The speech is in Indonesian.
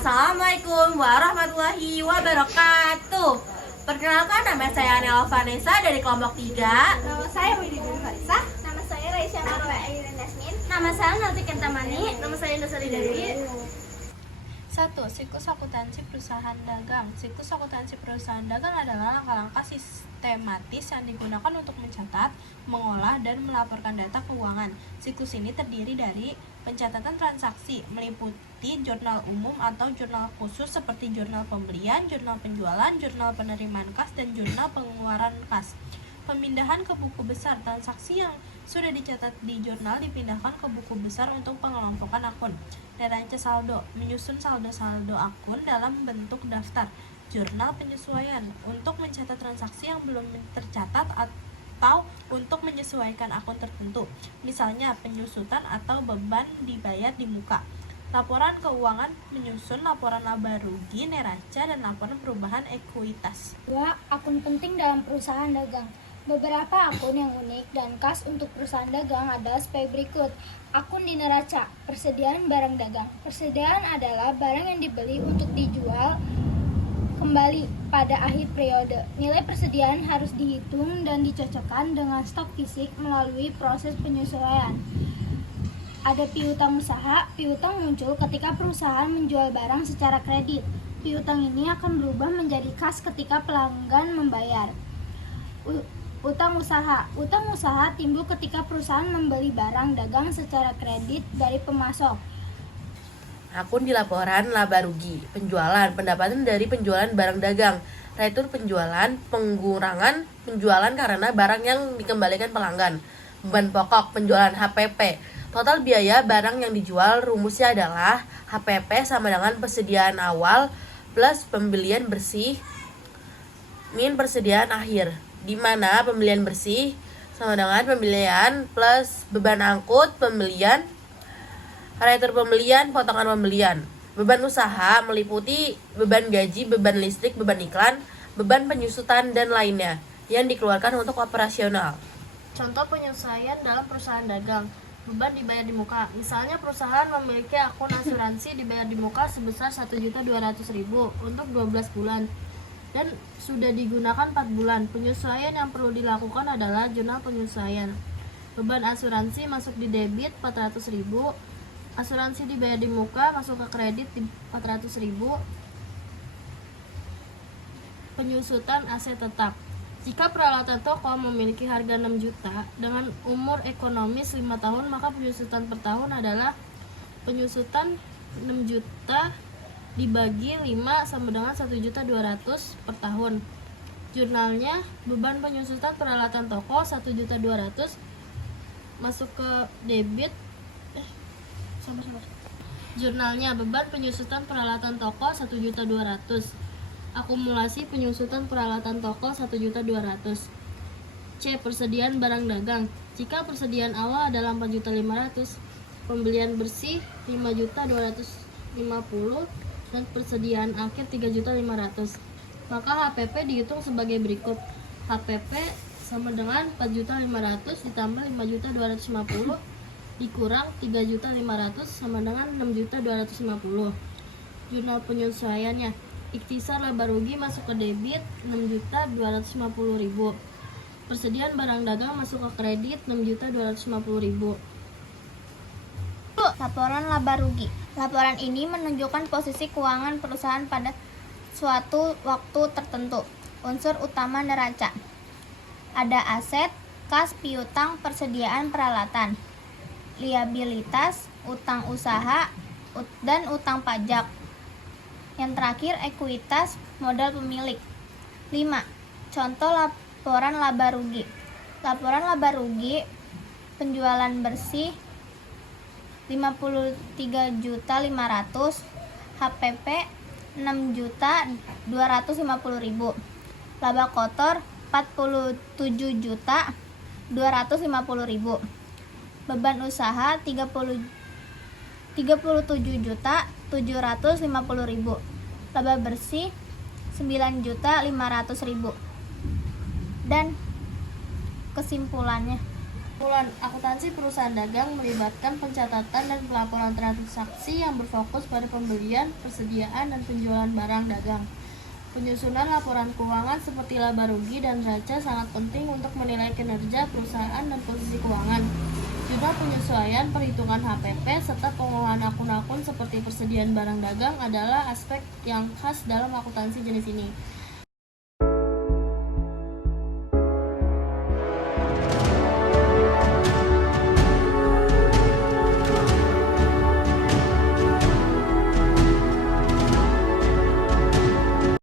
Assalamualaikum warahmatullahi wabarakatuh. Perkenalkan, nama saya Anela Vanessa dari kelompok 3. Nama saya Widi Farisa. Nama saya Raisya Marwa Ayrin Yasmin. Nama saya Nanti Kentamani. Nama saya Nusari Dewi. 1. Siklus akuntansi perusahaan dagang. Siklus akuntansi perusahaan dagang adalah langkah-langkah sistematis yang digunakan untuk mencatat, mengolah, dan melaporkan data keuangan. Siklus ini terdiri dari pencatatan transaksi, meliputi jurnal umum atau jurnal khusus seperti jurnal pembelian, jurnal penjualan, jurnal penerimaan kas, dan jurnal pengeluaran kas. Pemindahan ke buku besar. Transaksi yang sudah dicatat di jurnal dipindahkan ke buku besar untuk pengelompokan akun. Neraca saldo, menyusun saldo-saldo akun dalam bentuk daftar. Jurnal penyesuaian, untuk mencatat transaksi yang belum tercatat atau untuk menyesuaikan akun tertentu, misalnya penyusutan atau beban dibayar di muka. Laporan keuangan, menyusun laporan laba rugi, neraca, dan laporan perubahan ekuitas. 2. Akun penting dalam perusahaan dagang. Beberapa akun yang unik dan khas untuk perusahaan dagang adalah sebagai berikut. Akun di neraca, persediaan barang dagang. Persediaan adalah barang yang dibeli untuk dijual kembali pada akhir periode. Nilai persediaan harus dihitung dan dicocokkan dengan stok fisik melalui proses penyesuaian. Ada piutang usaha. Piutang muncul ketika perusahaan menjual barang secara kredit. Piutang ini akan berubah menjadi kas ketika pelanggan membayar. Utang usaha. Utang usaha timbul ketika perusahaan membeli barang dagang secara kredit dari pemasok. Akun di laporan laba rugi, penjualan, pendapatan dari penjualan barang dagang, retur penjualan, pengurangan penjualan karena barang yang dikembalikan pelanggan. Beban pokok, penjualan HPP. Total biaya barang yang dijual rumusnya adalah HPP sama dengan persediaan awal plus pembelian bersih min persediaan akhir, di mana pembelian bersih sama dengan pembelian plus beban angkut pembelian, retur pembelian, potongan pembelian. Beban usaha meliputi beban gaji, beban listrik, beban iklan, beban penyusutan, dan lainnya yang dikeluarkan untuk operasional. Contoh penyesuaian dalam perusahaan dagang. Beban dibayar di muka. Misalnya perusahaan memiliki akun asuransi dibayar di muka sebesar 1.200.000 untuk 12 bulan dan sudah digunakan 4 bulan. Penyesuaian yang perlu dilakukan adalah jurnal penyesuaian. Beban asuransi masuk di debit 400.000, asuransi dibayar di muka masuk ke kredit di 400.000. Penyusutan aset tetap. Jika peralatan toko memiliki harga 6 juta dengan umur ekonomis 5 tahun, maka penyusutan per tahun adalah penyusutan 6 juta dibagi 5 sama dengan 1.200.000 per tahun. Jurnalnya, beban penyusutan peralatan toko 1.200.000 masuk ke debit. Jurnalnya, beban penyusutan peralatan toko 1.200.000. Akumulasi penyusutan peralatan toko 1.200.000. C. Persediaan barang dagang. Jika persediaan awal adalah 4.500.000, pembelian bersih 5.250.000 dan persediaan akhir 3.500.000, maka HPP dihitung sebagai berikut. HPP sama dengan 4.500.000 ditambah 5.250.000 dikurang 3.500.000 sama dengan 6.250.000. Jurnal penyesuaiannya. Ikhtisar laba rugi masuk ke debit 6.250.000. Persediaan barang dagang masuk ke kredit 6.250.000. Laporan laba rugi. Laporan ini menunjukkan posisi keuangan perusahaan pada suatu waktu tertentu. Unsur utama neraca. Ada aset, kas, piutang, persediaan peralatan, liabilitas, utang usaha, dan utang pajak. Yang terakhir, ekuitas, modal pemilik. 5. Contoh laporan laba rugi. Laporan laba rugi, penjualan bersih 53.500.000, HPP 6.250.000, laba kotor 47.250.000, beban usaha 37.750.000, laba bersih 9.500.000. Dan kesimpulannya, Kesimpulan, akuntansi perusahaan dagang melibatkan pencatatan dan pelaporan transaksi yang berfokus pada pembelian, persediaan, dan penjualan barang dagang. Penyusunan laporan keuangan seperti laba rugi dan neraca sangat penting untuk menilai kinerja perusahaan dan posisi keuangan. Juga penyesuaian perhitungan HPP serta pengolahan akun-akun seperti persediaan barang dagang adalah aspek yang khas dalam akuntansi jenis ini.